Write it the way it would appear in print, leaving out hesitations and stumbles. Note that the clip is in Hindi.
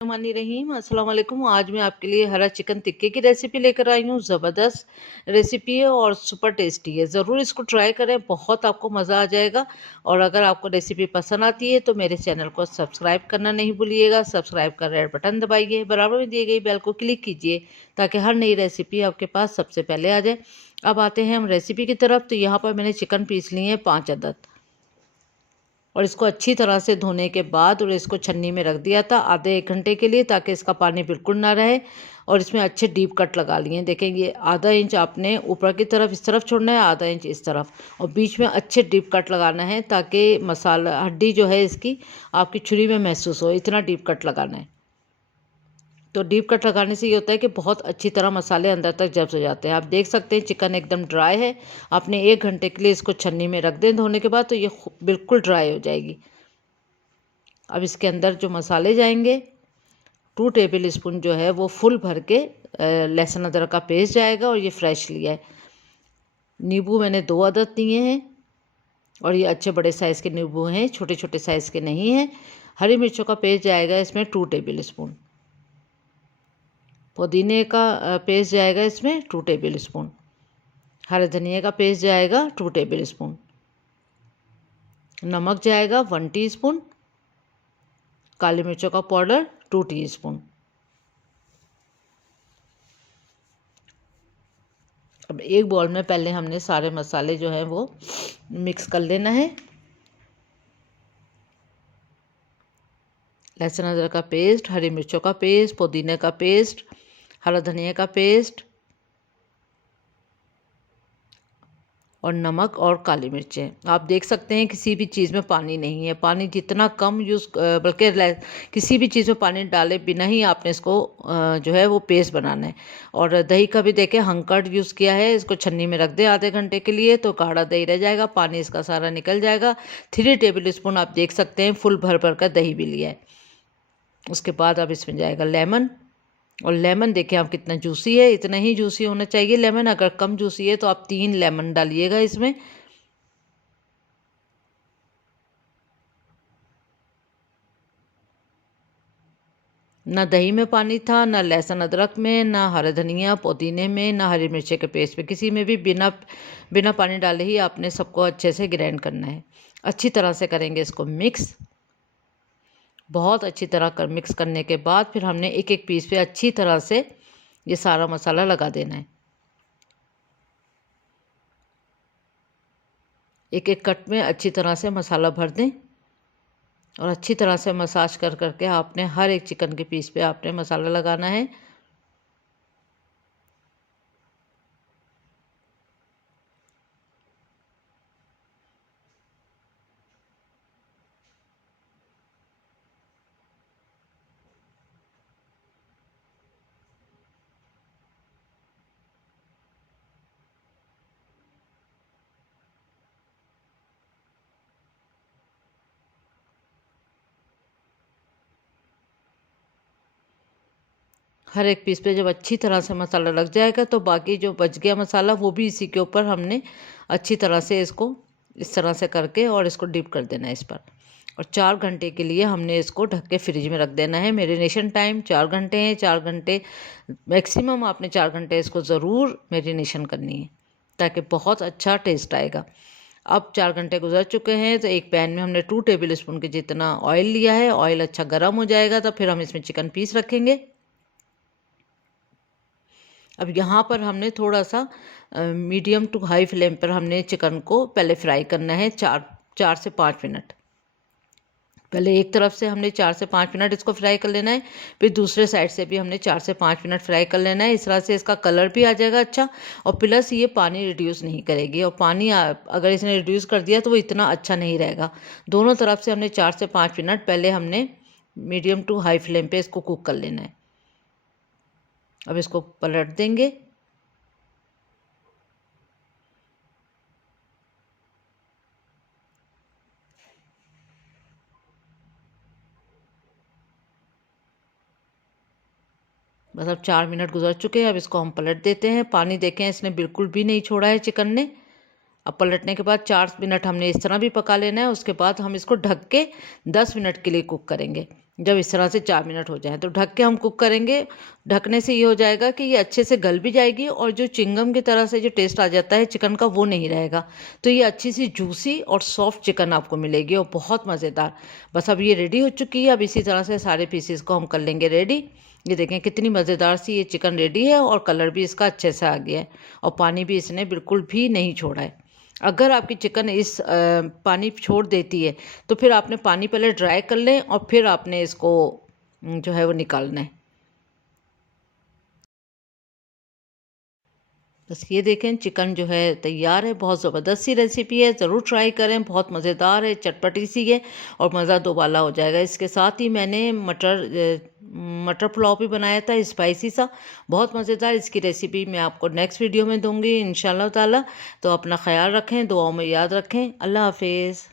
रहीम अस्सलाम वालेकुम। आज मैं आपके लिए हरा चिकन टिक्के की रेसिपी लेकर आई हूँ। ज़बरदस्त रेसिपी है और सुपर टेस्टी है। ज़रूर इसको ट्राई करें, बहुत आपको मज़ा आ जाएगा। और अगर आपको रेसिपी पसंद आती है तो मेरे चैनल को सब्सक्राइब करना नहीं भूलिएगा। सब्सक्राइब कर रेड बटन दबाइए, बराबर में दिए गई बेल को क्लिक कीजिए ताकि हर नई रेसिपी आपके पास सबसे पहले आ जाए। अब आते हैं हम रेसिपी की तरफ। तो यहाँ पर मैंने चिकन पीस लिए हैं 5 अदद और इसको अच्छी तरह से धोने के बाद और इसको छन्नी में रख दिया था आधे 1 घंटे के लिए, ताकि इसका पानी बिल्कुल ना रहे। और इसमें अच्छे डीप कट लगा लिए। देखेंगे आधा इंच आपने ऊपर की तरफ इस तरफ छोड़ना है, आधा इंच इस तरफ, और बीच में अच्छे डीप कट लगाना है ताकि मसाला हड्डी जो है इसकी आपकी छुरी में महसूस हो। इतना डीप कट लगाना है। तो डीप कट लगाने से ये होता है कि बहुत अच्छी तरह मसाले अंदर तक जब्त हो जाते हैं। आप देख सकते हैं चिकन एकदम ड्राई है। आपने 1 घंटे के लिए इसको छन्नी में रख दें धोने के बाद, तो ये बिल्कुल ड्राई हो जाएगी। अब इसके अंदर जो मसाले जाएंगे, 2 टेबल स्पून जो है वो फुल भर के लहसुन अदरक का पेस्ट जाएगा। और ये फ्रेश लिया है। नींबू मैंने 2 अदद लिए हैं और ये अच्छे बड़े साइज़ के नींबू हैं, छोटे छोटे साइज़ के नहीं हैं। हरी मिर्चों का पेस्ट जाएगा इसमें 2 टेबल स्पून। पुदीने का पेस्ट जाएगा इसमें 2 टेबल स्पून। हरे धनिया का पेस्ट जाएगा 2 टेबल स्पून। नमक जाएगा 1 टीस्पून। काली मिर्चों का पाउडर 2 टीस्पून। अब एक बाउल में पहले हमने सारे मसाले जो हैं वो मिक्स कर लेना है। लहसुन अदरक का पेस्ट, हरी मिर्चों का पेस्ट, पुदीने का पेस्ट, हरा धनिया का पेस्ट और नमक और काली मिर्चें। आप देख सकते हैं किसी भी चीज़ में पानी नहीं है। पानी जितना कम बल्कि किसी भी चीज़ में पानी डाले बिना ही आपने इसको जो है वो पेस्ट बनाना है। और दही का भी देखें हंकड़ यूज़ किया है। इसको छन्नी में रख दें आधे घंटे के लिए तो गाढ़ा दही रह जाएगा, पानी इसका सारा निकल जाएगा। 3 टेबल स्पून आप देख सकते हैं फुल भर भर कर दही भी लिया है। उसके बाद अब इसमें जाएगा लेमन। और लेमन देखें आप कितना जूसी है, इतना ही जूसी होना चाहिए लेमन। अगर कम जूसी है तो आप 3 लेमन डालिएगा इसमें। ना दही में पानी था, ना लहसुन अदरक में, ना हरा धनिया पुदीने में, ना हरी मिर्ची के पेस्ट में, किसी में भी बिना बिना पानी डाले ही आपने सबको अच्छे से ग्राइंड करना है। अच्छी तरह से करेंगे इसको मिक्स। बहुत अच्छी तरह कर मिक्स करने के बाद फिर हमने एक एक पीस पे अच्छी तरह से ये सारा मसाला लगा देना है। एक एक कट में अच्छी तरह से मसाला भर दें और अच्छी तरह से मसाज कर करके आपने हर एक चिकन के पीस पे आपने मसाला लगाना है। हर एक पीस पे जब अच्छी तरह से मसाला लग जाएगा तो बाकी जो बच गया मसाला वो भी इसी के ऊपर हमने अच्छी तरह से इसको इस तरह से करके और इसको डिप कर देना है इस पर। और 4 घंटे के लिए हमने इसको ढक के फ्रिज में रख देना है। मेरिनेशन टाइम 4 घंटे हैं। 4 घंटे मैक्सिमम आपने 4 घंटे इसको ज़रूर मेरिनेशन करनी है ताकि बहुत अच्छा टेस्ट आएगा। अब 4 घंटे गुजर चुके हैं तो एक पैन में हमने 2 टेबल स्पून के जितना ऑयल लिया है। ऑयल अच्छा गर्म हो जाएगा तो फिर हम इसमें चिकन पीस रखेंगे। अब यहाँ पर हमने थोड़ा सा मीडियम टू हाई फ्लेम पर हमने चिकन को पहले फ्राई करना है 4 से 5 मिनट। पहले एक तरफ से हमने 4 से 5 मिनट इसको फ्राई कर लेना है, फिर दूसरे साइड से भी हमने 4 से 5 मिनट फ्राई कर लेना है। इस तरह से इसका कलर भी आ जाएगा अच्छा, और प्लस ये पानी रिड्यूस नहीं करेगी। और पानी अगर इसने रिड्यूस कर दिया तो वो इतना अच्छा नहीं रहेगा। दोनों तरफ से हमने 4 से 5 मिनट पहले हमने मीडियम टू हाई फ्लेम पे इसको कुक कर लेना है। अब इसको पलट देंगे। बस अब 4 मिनट गुजर चुके हैं। अब इसको हम पलट देते हैं। पानी देखें इसने बिल्कुल भी नहीं छोड़ा है चिकन ने। अब पलटने के बाद 4 मिनट हमने इस तरह भी पका लेना है। उसके बाद हम इसको ढक के 10 मिनट के लिए कुक करेंगे। जब इस तरह से 4 मिनट हो जाएँ तो ढक के हम कुक करेंगे। ढकने से ये हो जाएगा कि ये अच्छे से गल भी जाएगी और जो चिंगम की तरह से जो टेस्ट आ जाता है चिकन का वो नहीं रहेगा। तो ये अच्छी सी जूसी और सॉफ्ट चिकन आपको मिलेगी और बहुत मज़ेदार। बस अब ये रेडी हो चुकी है। अब इसी तरह से सारे पीसेस को हम कर लेंगे रेडी। ये देखें कितनी मज़ेदार सी ये चिकन रेडी है और कलर भी इसका अच्छे से आ गया है और पानी भी इसने बिल्कुल भी नहीं छोड़ा है। अगर आपकी चिकन पानी छोड़ देती है तो फिर आपने पानी पहले ड्राई कर लें और फिर आपने इसको जो है वो निकालना है। बस ये देखें चिकन जो है तैयार है। बहुत ज़बरदस्त सी रेसिपी है, ज़रूर ट्राई करें। बहुत मज़ेदार है, चटपटी सी है और मज़ा दोबाला हो जाएगा। इसके साथ ही मैंने मटर पुलाव भी बनाया था स्पाइसी सा, बहुत मज़ेदार। इसकी रेसिपी मैं आपको नेक्स्ट वीडियो में दूंगी इंशाल्लाह ताला। तो अपना ख्याल रखें, दुआओं में याद रखें। अल्लाह हाफिज़।